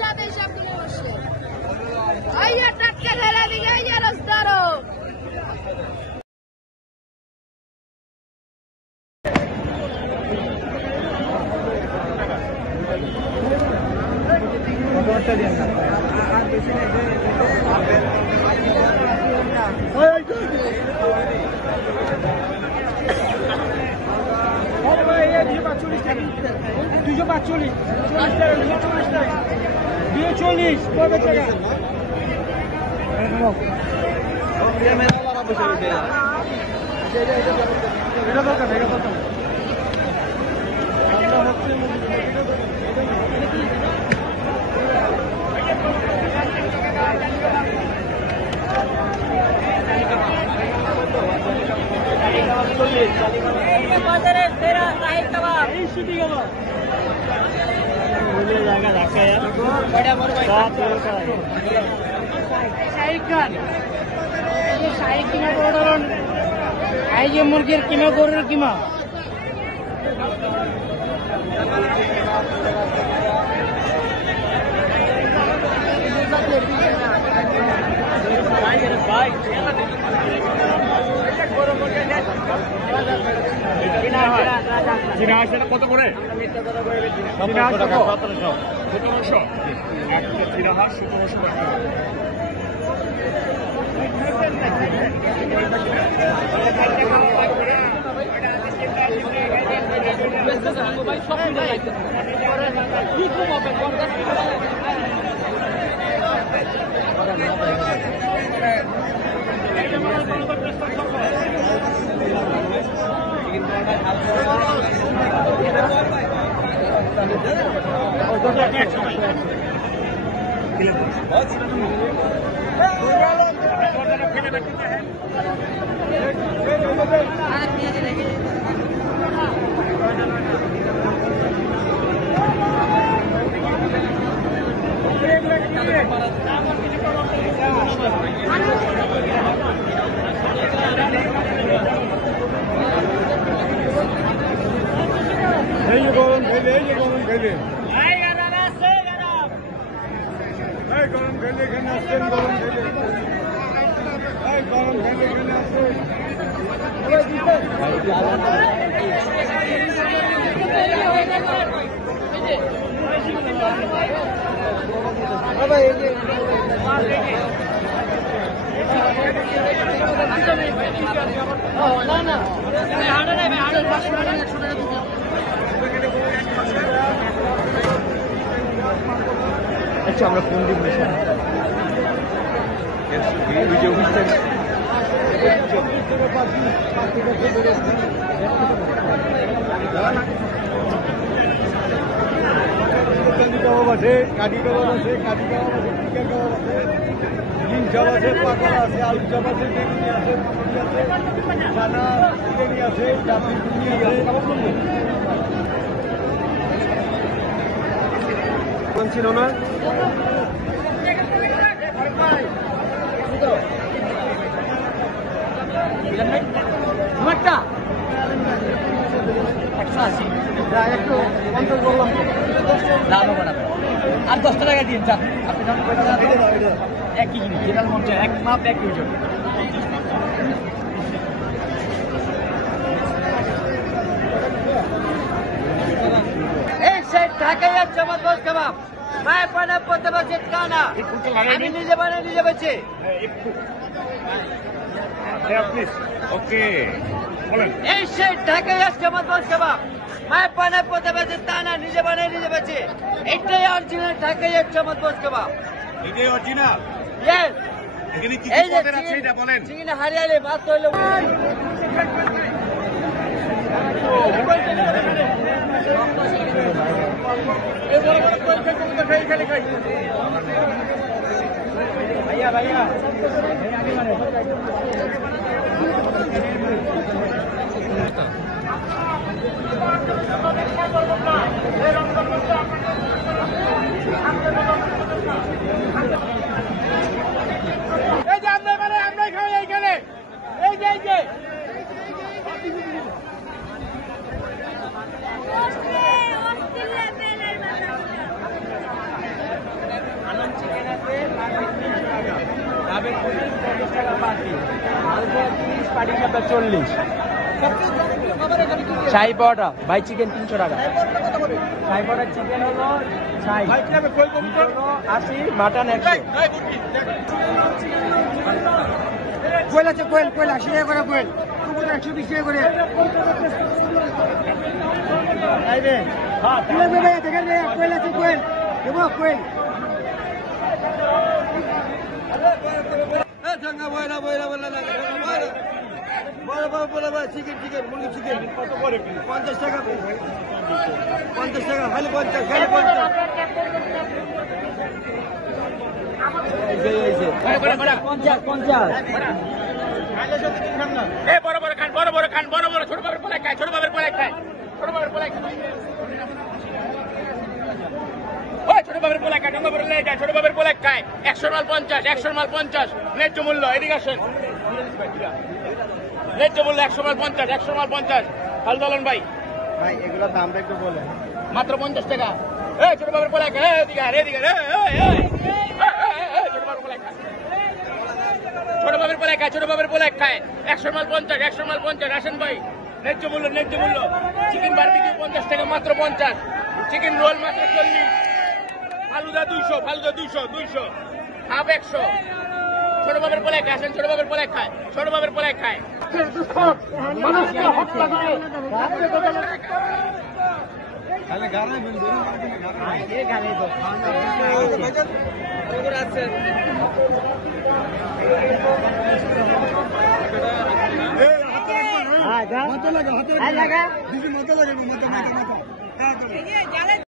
সাথে সব গুলো বসে আইয়া টাটকা ধরে দিকে আইয়া রাস্তারো কতটা দেন না আর বেশি না ওই দুশো 45 কবে টাকা মুরগির কিমা গরুর কিমা কত করে 1700 আচ্ছা আমরা কোন দিন কাবাব আছে, কাঠি কাবাব আছে, কাঠি কাবাব আছে, চিকেন কাবাব আছে, ডিম চাপ আছে, পাকোড়া আছে, আলু চাপ আছে, বেগুনি আছে, পকোড়ি আছে, চানা বিরিয়ানি আছে, চাপড়ি বিরিয়ানি আছে। কোন ছিল না? আমারটা 180 একটু কন্ট্রোল করলাম দাম বাড়াবে আর 10 টাকা দিন যান আপনি দাম একই জিনিস যেটা মন চায় এক মাপ এক ওজন এই সেট ঢাকায় চমৎ গোশ কাবাব मैं पाना पोते बस खाना আমি নিজে বানাই নিজে বেচে ওকে বলেন এই সেই ঢাকায় চমৎ গোশ কাবাব मैं पाना पोते बस खाना নিজে বানাই নিজে বেচে এটাই অরিজিনাল ঢাকায় চমৎ গোশ কাবাব এটাই অরিজিনাল यस এখানে কি কি পদের আছে এটা বলেন চিকেন হারিয়ালি ভাত হইলো भैया भैया आगे बढ़े টাকা পাটি, মালপোয়া 30, পাটি সাপটা 40। শাহী পরোটা ভাই চিকেন 300 টাকা। শাহী পরোটা চিকেন হলো 80, মাটন 100। কোয়েল আছে, কোয়েল 80 টাকা করে, কোয়েল 120 টাকা করে। কোয়েল আছে, কোয়েল দেবো, কোয়েল চিকেন চিকেন মুরগি চিকেন কত করে? 50 টাকা, 50 টাকা, খালি 50, খালি 50। ছোট বাবের পোলাক খায় 100 মাল 50, 100 মাল 50 ন্যায্য মূল্য। এদিকে আসেন, ন্যায্য মূল্য 100 মাল 50, 100 মাল 50। হাল দলন ভাই, ভাই এগুলোর দামটা একটু বলেন। মাত্র 50 টাকা। ছোট বাবের পোলাক, এদিকে এদিকে ছোট বাবের পোলাক খায়, ছোট বাবের পোলাক খায়, ছোট বাবের পোলাক খায় 100 মাল 50, 100 মাল 50। আসেন ভাই, ন্যায্য মূল্য, ন্যায্য মূল্য। চিকেন বারবিকিউ 50 টাকা, মাত্র 50। চিকেন রোল মাত্র 40। ফালুদা 200, ফালুদা 200, 200 হাফ 100। ছোট বাবের পোলাক খায়, আসেন ছোট বাবের পোলাক খায়, ছোট বাবের পোলাক খায়। হাতে লাগা, হাতে লাগা, মাথা লাগে, মাথা।